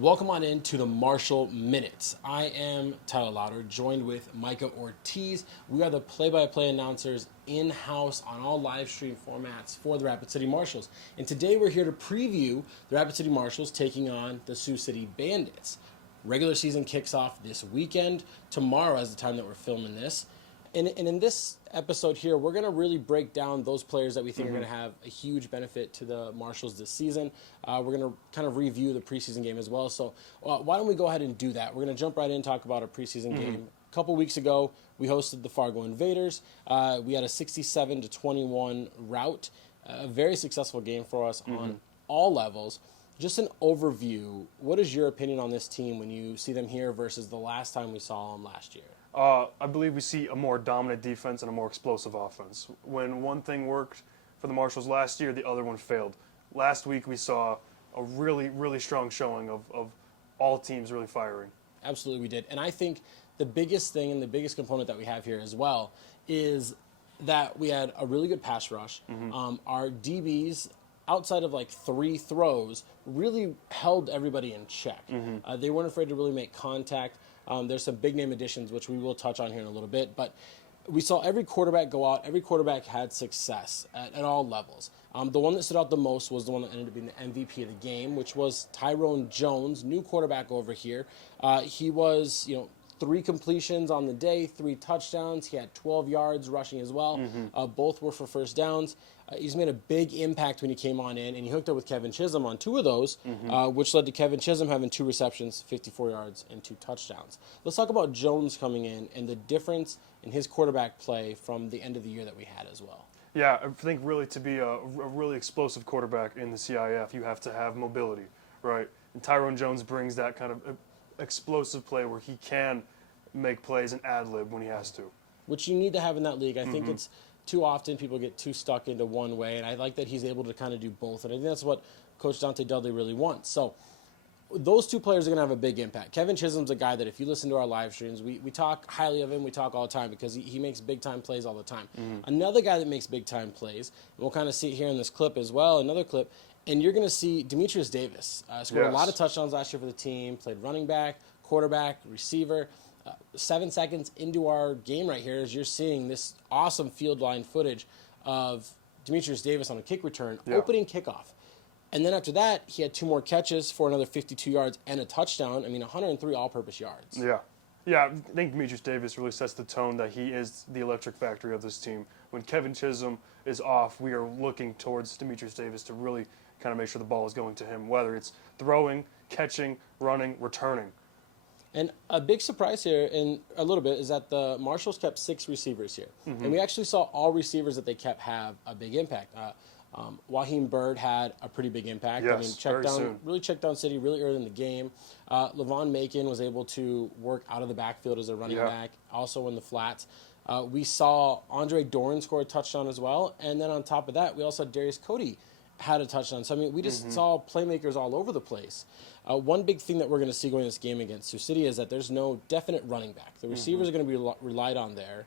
Welcome on in to the Marshall Minutes. I am Tyler Lauder, joined with Micah Ortiz. We are the play-by-play announcers in-house on all live stream formats for the Rapid City Marshals. And today we're here to preview the Rapid City Marshals taking on the Sioux City Bandits. Regular season kicks off this weekend. Tomorrow is the time that we're filming this. And in this episode here, we're going to really break down those players that we think are going to have a huge benefit to the Marshals this season. We're going to kind of review the preseason game as well. So why don't we go ahead and do that? We're going to jump right in and talk about our preseason game. A couple weeks ago, we hosted the Fargo Invaders. We had a 67-21 rout. A very successful game for us on all levels. Just an overview, what is your opinion on this team when you see them here versus the last time we saw them last year? I believe we see a more dominant defense and a more explosive offense. When one thing worked for the Marshals last year, the other one failed. Last week we saw a really, really strong showing of all teams really firing. Absolutely we did. And I think the biggest thing and the biggest component that we have here as well is that we had a really good pass rush. Our DBs, outside of like 3 throws, really held everybody in check. They weren't afraid to really make contact. There's some big name additions, which we will touch on here in a little bit. But we saw every quarterback go out. Every quarterback had success at all levels. The one that stood out the most was the one that ended up being the MVP of the game, which was Tyrone Jones, new quarterback over here. He was, 3 completions on the day, 3 touchdowns. He had 12 yards rushing as well. Both were for first downs. He's made a big impact when he came on in, and he hooked up with Kevin Chisholm on 2 of those, which led to Kevin Chisholm having 2 receptions, 54 yards, and 2 touchdowns. Let's talk about Jones coming in and the difference in his quarterback play from the end of the year that we had as well. Yeah, I think really to be a really explosive quarterback in the CIF, you have to have mobility, right? And Tyrone Jones brings that kind of explosive play where he can make plays and ad-lib when he has to. Which you need to have in that league. I think it's too often people get too stuck into one way, and I like that he's able to kind of do both, and I think that's what Coach Dante Dudley really wants. So those 2 players are going to have a big impact. Kevin Chisholm's a guy that if you listen to our live streams, we talk highly of him, we talk all the time because he makes big-time plays all the time. Another guy that makes big-time plays, and we'll kind of see it here in this clip as well, another clip, and you're going to see Demetrius Davis. Scored a lot of touchdowns last year for the team, played running back, quarterback, receiver. 7 seconds into our game right here, as you're seeing this awesome field line footage of Demetrius Davis on a kick return, opening kickoff. And then after that, he had 2 more catches for another 52 yards and a touchdown. 103 all-purpose yards. Yeah, I think Demetrius Davis really sets the tone that he is the electric factory of this team. When Kevin Chisholm is off, we are looking towards Demetrius Davis to really kind of make sure the ball is going to him, whether it's throwing, catching, running, returning. And a big surprise here in a little bit is that the Marshals kept 6 receivers here. And we actually saw all receivers that they kept have a big impact. Waheem Bird had a pretty big impact. Yes, really checked down City really early in the game. Levon Macon was able to work out of the backfield as a running back, also in the flats. We saw Andre Doran score a touchdown as well. And then on top of that, we also had Darius Cody had a touchdown. So, we just saw playmakers all over the place. One big thing that we're going to see going this game against Sioux City is that there's no definite running back. The receivers are going to be relied on there.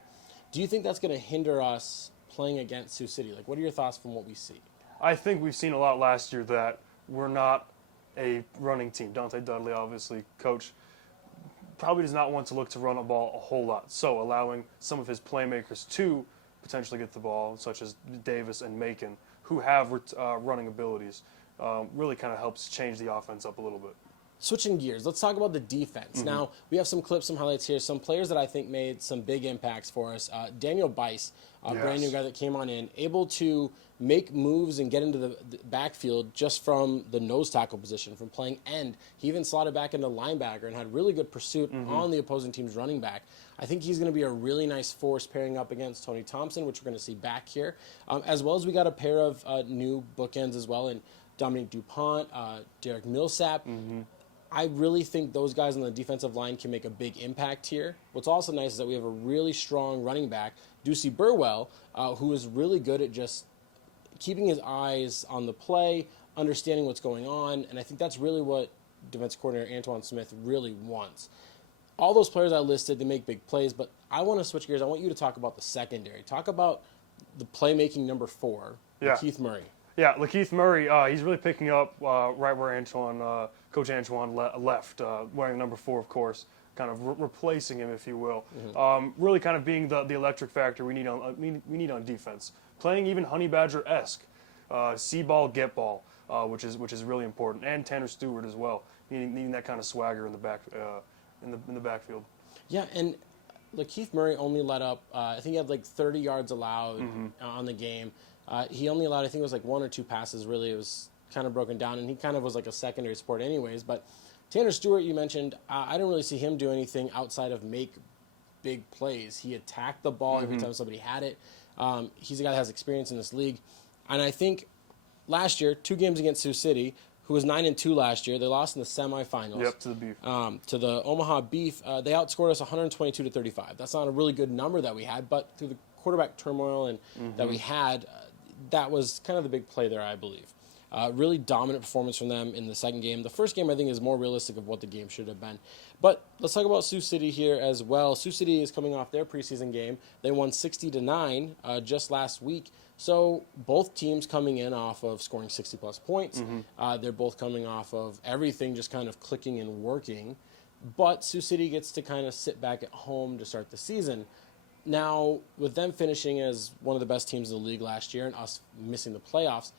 Do you think that's going to hinder us playing against Sioux City? What are your thoughts from what we see? I think we've seen a lot last year that we're not a running team. Dante Dudley, obviously, coach, probably does not want to look to run a ball a whole lot. So allowing some of his playmakers to potentially get the ball, such as Davis and Macon, who have running abilities, really kind of helps change the offense up a little bit. Switching gears, let's talk about the defense. Now, we have some clips, some highlights here, some players that I think made some big impacts for us. Daniel Bice, a brand new guy that came on in, able to make moves and get into the backfield just from the nose tackle position, from playing end. He even slotted back into linebacker and had really good pursuit on the opposing team's running back. I think he's going to be a really nice force pairing up against Tony Thompson, which we're going to see back here. As well as we got a pair of new bookends as well, in Dominique DuPont, Derek Millsap. I really think those guys on the defensive line can make a big impact here. What's also nice is that we have a really strong running back, Ducey Burwell, who is really good at just keeping his eyes on the play, understanding what's going on, and I think that's really what defensive coordinator Antoine Smith really wants. All those players I listed, they make big plays, but I want to switch gears. I want you to talk about the secondary. Talk about the playmaking number 4, Keith Murray. Yeah, Lakeith Murray, he's really picking up right where Antoine Coach Antoine left, wearing number 4, of course, kind of replacing him, if you will. Really kind of being the electric factor we need on defense. Playing even Honey Badger-esque, see ball, get ball, which is really important, and Tanner Stewart as well, needing that kind of swagger in the backfield. Yeah, and Keith Murray only let up, I think he had like 30 yards allowed on the game. He only allowed, I think it was like 1 or 2 passes, really. It was kind of broken down, and he kind of was like a secondary support anyways. But Tanner Stewart, you mentioned, I didn't really see him do anything outside of make big plays. He attacked the ball every time somebody had it. He's a guy that has experience in this league. And I think last year, 2 games against Sioux City, who was 9-2 last year. They lost in the semifinals. Yep, to the Beef. To the Omaha Beef. They outscored us 122-35. That's not a really good number that we had, but through the quarterback turmoil and that we had, that was kind of the big play there, I believe. Really dominant performance from them in the second game. The first game, I think, is more realistic of what the game should have been. But let's talk about Sioux City here as well. Sioux City is coming off their preseason game. They won 60-9 just last week. So both teams coming in off of scoring 60-plus points. They're both coming off of everything just kind of clicking and working. But Sioux City gets to kind of sit back at home to start the season. Now, with them finishing as one of the best teams in the league last year and us missing the playoffs,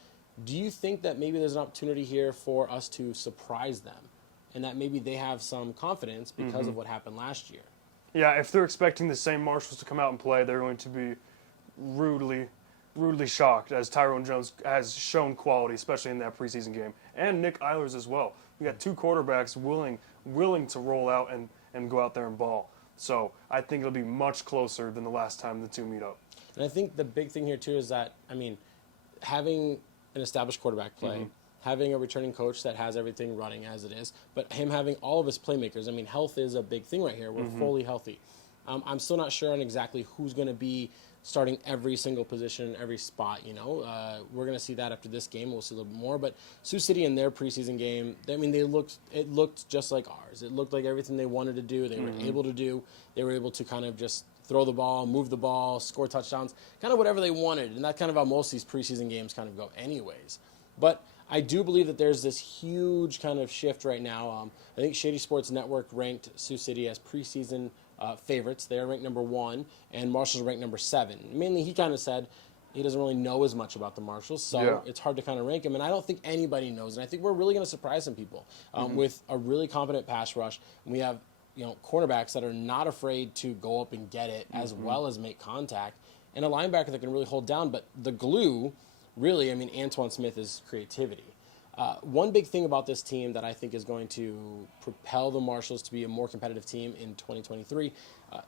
do you think that maybe there's an opportunity here for us to surprise them and that maybe they have some confidence because of what happened last year? Yeah, if they're expecting the same Marshals to come out and play, they're going to be rudely shocked, as Tyrone Jones has shown quality, especially in that preseason game, and Nick Eilers as well. We got 2 quarterbacks willing to roll out and go out there and ball. So I think it'll be much closer than the last time the 2 meet up. And I think the big thing here, too, is that, having an established quarterback play, having a returning coach that has everything running as it is, but him having all of his playmakers. Health is a big thing right here. We're fully healthy. I'm still not sure on exactly who's going to be starting every single position, every spot, We're going to see that after this game. We'll see a little bit more. But Sioux City in their preseason game, it looked just like ours. It looked like everything they wanted to do, they were able to do. They were able to kind of just throw the ball, move the ball, score touchdowns, kind of whatever they wanted. And that's kind of how most of these preseason games kind of go anyways. But I do believe that there's this huge kind of shift right now. I think Shady Sports Network ranked Sioux City as preseason favorites. They're ranked number 1, and Marshall's ranked number 7. Mainly, he kind of said he doesn't really know as much about the Marshals, so it's hard to kind of rank them. And I don't think anybody knows. And I think we're really going to surprise some people with a really competent pass rush. And we have cornerbacks that are not afraid to go up and get it as well as make contact, and a linebacker that can really hold down. But the glue, really, Antoine Smith is creativity. One big thing about this team that I think is going to propel the Marshals to be a more competitive team in 2023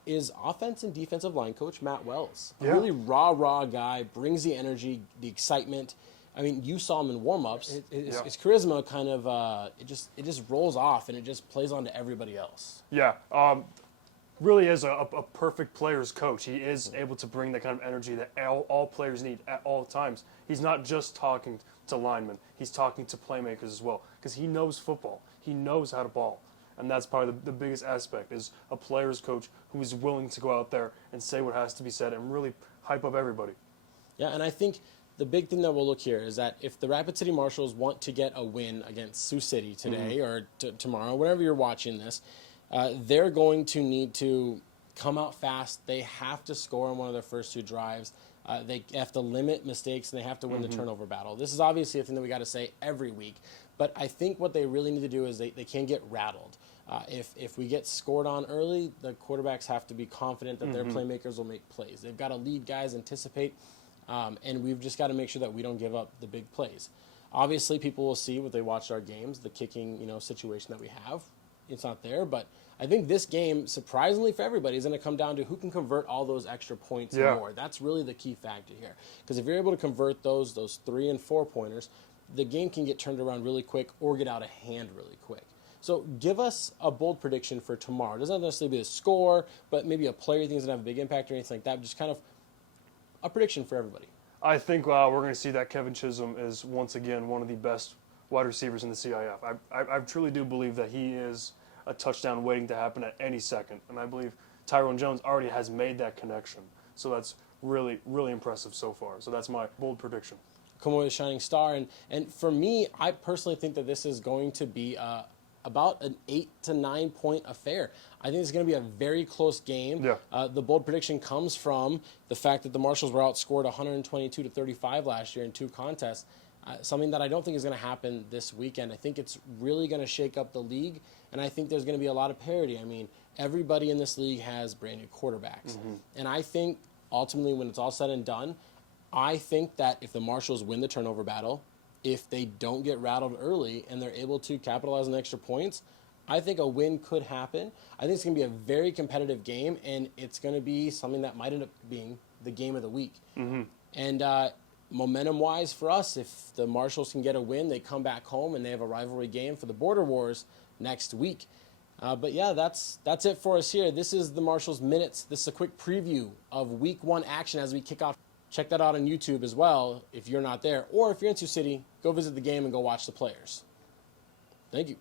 is offense and defensive line coach Matt Wells. A really raw guy, brings the energy, the excitement. You saw him in warm-ups. His charisma kind of it just rolls off, and it just plays on to everybody else. Yeah, really is a perfect player's coach. He is able to bring that kind of energy that all players need at all times. He's not just talking to linemen. He's talking to playmakers as well, because he knows football. He knows how to ball. And that's probably the biggest aspect, is a player's coach who is willing to go out there and say what has to be said and really hype up everybody. Yeah, and I think the big thing that we'll look here is that if the Rapid City Marshals want to get a win against Sioux City today or tomorrow, whenever you're watching this, they're going to need to come out fast. They have to score on one of their first 2 drives. They have to limit mistakes, and they have to win the turnover battle. This is obviously a thing that we got to say every week, but I think what they really need to do is they can't get rattled. If we get scored on early, the quarterbacks have to be confident that their playmakers will make plays. They've got to lead guys, anticipate, and we've just got to make sure that we don't give up the big plays. Obviously, people will see what they watched our games, the kicking situation that we have. It's not there, but I think this game, surprisingly for everybody, is going to come down to who can convert all those extra points more. That's really the key factor here. Because if you're able to convert those 3 and 4 pointers, the game can get turned around really quick or get out of hand really quick. So give us a bold prediction for tomorrow. It doesn't necessarily be a score, but maybe a player you think is going to have a big impact or anything like that. Just kind of a prediction for everybody. I think we're going to see that Kevin Chisholm is once again one of the best wide receivers in the CIF. I truly do believe that he is a touchdown waiting to happen at any second, and I believe Tyrone Jones already has made that connection. So that's really, really impressive so far. So that's my bold prediction. Come away with a shining star, and for me, I personally think that this is going to be a about an 8 to 9 point affair. I think it's going to be a very close game. Yeah. The bold prediction comes from the fact that the Marshals were outscored 122 to 35 last year in 2 contests. Something that I don't think is going to happen this weekend. I think it's really going to shake up the league, and I think there's going to be a lot of parity. I mean, everybody in this league has brand new quarterbacks. And I think ultimately when it's all said and done, I think that if the Marshals win the turnover battle, if they don't get rattled early and they're able to capitalize on extra points, I think a win could happen. I think it's going to be a very competitive game, and it's going to be something that might end up being the game of the week. And momentum-wise for us, if the Marshals can get a win, they come back home and they have a rivalry game for the Border Wars next week. But yeah, that's it for us here. This is the Marshals Minutes. This is a quick preview of Week 1 action as we kick off. Check that out on YouTube as well if you're not there. Or if you're in Sioux City, go visit the game and go watch the players. Thank you.